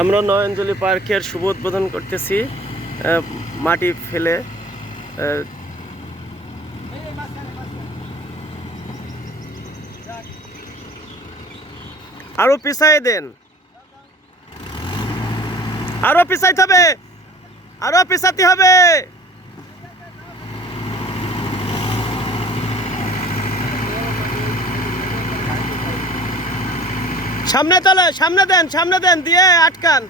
আমরা নয়নজলি পার্কের শুভ উদ্বোধন করতেছি মাটি ফেলে আরও পিছাই দেন। আরও পিছাইতে হবে, আরও পিছাতে হবে। সামনে চলে সামনে দেন সামনে দেন দিয়ে আটকান।